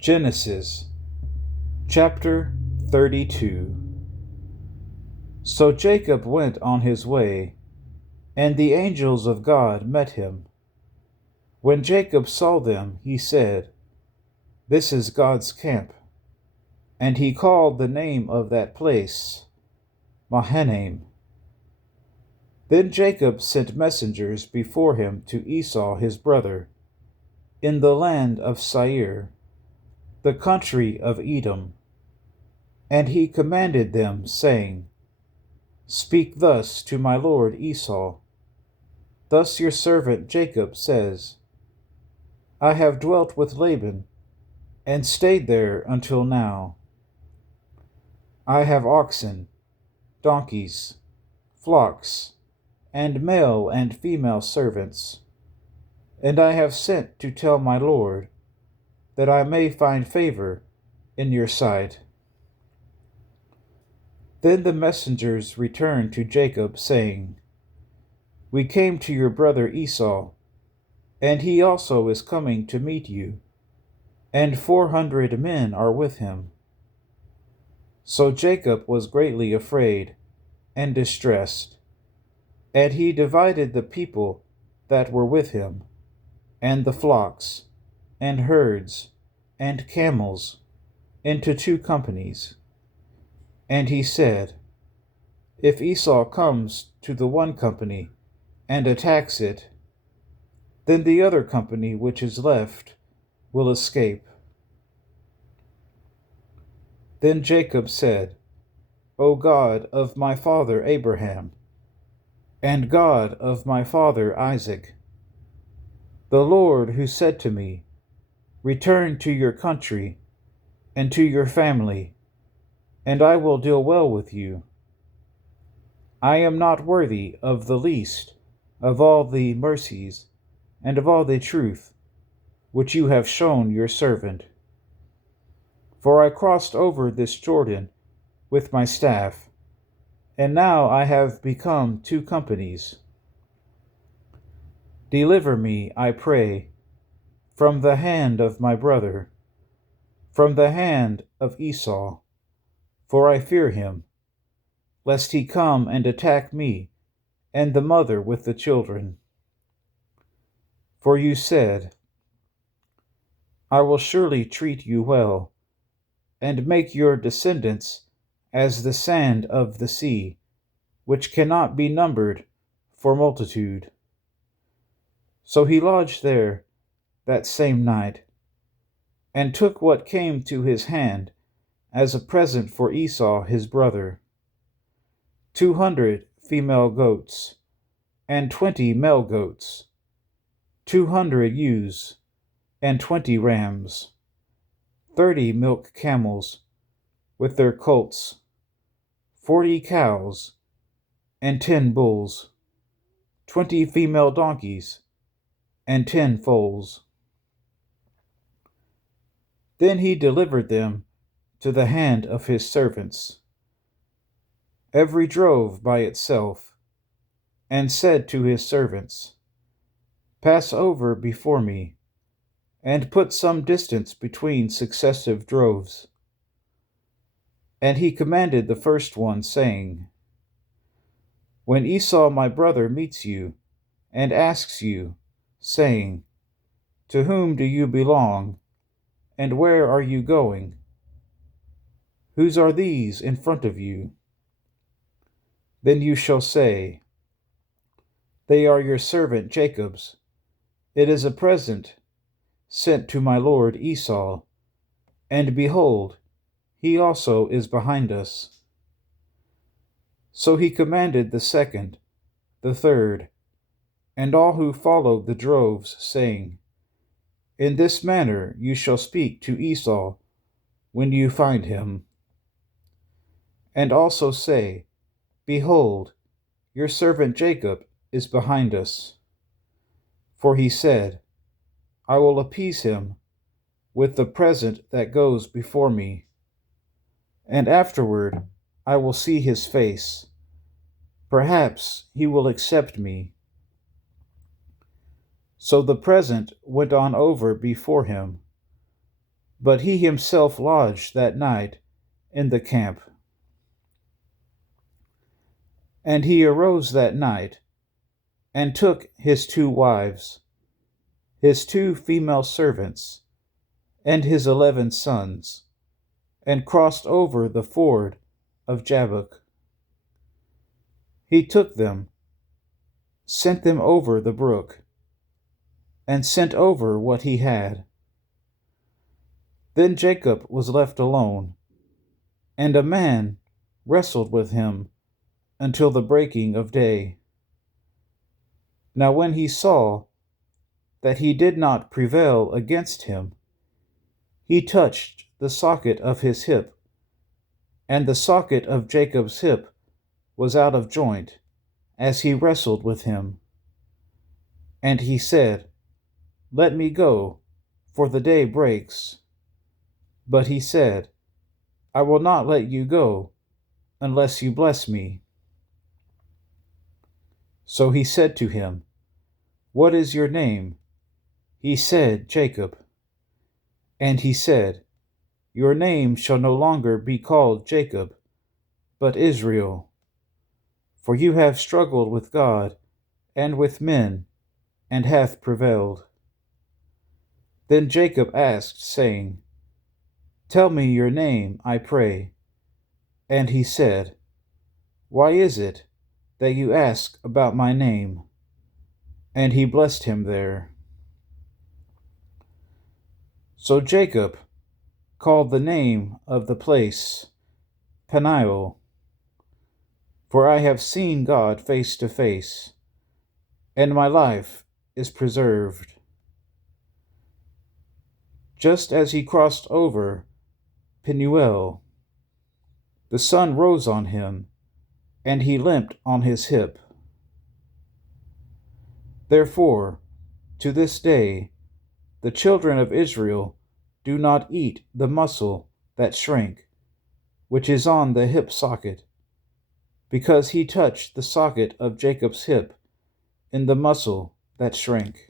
Genesis chapter 32. So Jacob went on his way, and the angels of God met him. When Jacob saw them, he said, "This is God's camp." And he called the name of that place Mahanaim. Then Jacob sent messengers before him to Esau his brother, in the land of Seir, the country of Edom. And he commanded them, saying, "Speak thus to my lord Esau. Thus your servant Jacob says, I have dwelt with Laban, and stayed there until now. I have oxen, donkeys, flocks, and male and female servants, and I have sent to tell my lord, that I may find favor in your sight." Then the messengers returned to Jacob, saying, "We came to your brother Esau, and he also is coming to meet you, and 400 men are with him." So Jacob was greatly afraid and distressed, and he divided the people that were with him, and the flocks, and herds, and camels, into 2 companies. And he said, "If Esau comes to the one company and attacks it, then the other company which is left will escape." Then Jacob said, "O God of my father Abraham, and God of my father Isaac, the Lord who said to me, 'Return to your country and to your family, and I will deal well with you,' I am not worthy of the least of all the mercies and of all the truth which you have shown your servant. For I crossed over this Jordan with my staff, and now I have become 2 companies. Deliver me, I pray, from the hand of my brother, from the hand of Esau, for I fear him, lest he come and attack me and the mother with the children. For you said, I will surely treat you well, and make your descendants as the sand of the sea, which cannot be numbered for multitude." So he lodged there that same night, and took what came to his hand as a present for Esau his brother, 200 female goats, and 20 male goats, 200 ewes, and 20 rams, 30 milk camels with their colts, 40 cows, and 10 bulls, 20 female donkeys, and 10 foals. Then he delivered them to the hand of his servants, every drove by itself, and said to his servants, "Pass over before me, and put some distance between successive droves." And he commanded the first one, saying, "When Esau my brother meets you, and asks you, saying, 'To whom do you belong, and where are you going? Whose are these in front of you?' Then you shall say, 'They are your servant Jacob's. It is a present sent to my lord Esau, and behold, he also is behind us.'" So he commanded the second, the third, and all who followed the droves, saying, "In this manner you shall speak to Esau when you find him. And also say, Behold, your servant Jacob is behind us. For he said, I will appease him with the present that goes before me, and afterward I will see his face. Perhaps he will accept me." So the present went on over before him. but he himself lodged that night in the camp. And he arose that night, and took his 2 wives, his 2 female servants, and his 11 sons, and crossed over the ford of Jabbok. He took them, sent them over the brook, and sent over what he had. Then Jacob was left alone, and a man wrestled with him until the breaking of day. Now when he saw that he did not prevail against him, he touched the socket of his hip, and the socket of Jacob's hip was out of joint as he wrestled with him. And he said, "Let me go, for the day breaks." But he said, "I will not let you go unless you bless me." So he said to him, "What is your name?" He said, "Jacob." And he said, "Your name shall no longer be called Jacob, but Israel, for you have struggled with God and with men, and have prevailed." Then Jacob asked, saying, "Tell me your name, I pray." And he said, "Why is it that you ask about my name?" And he blessed him there. So Jacob called the name of the place Peniel, for I have seen God face to face, and my life is preserved. Just as he crossed over Penuel, the sun rose on him, and he limped on his hip. Therefore, to this day, the children of Israel do not eat the muscle that shrank, which is on the hip socket, because he touched the socket of Jacob's hip in the muscle that shrank.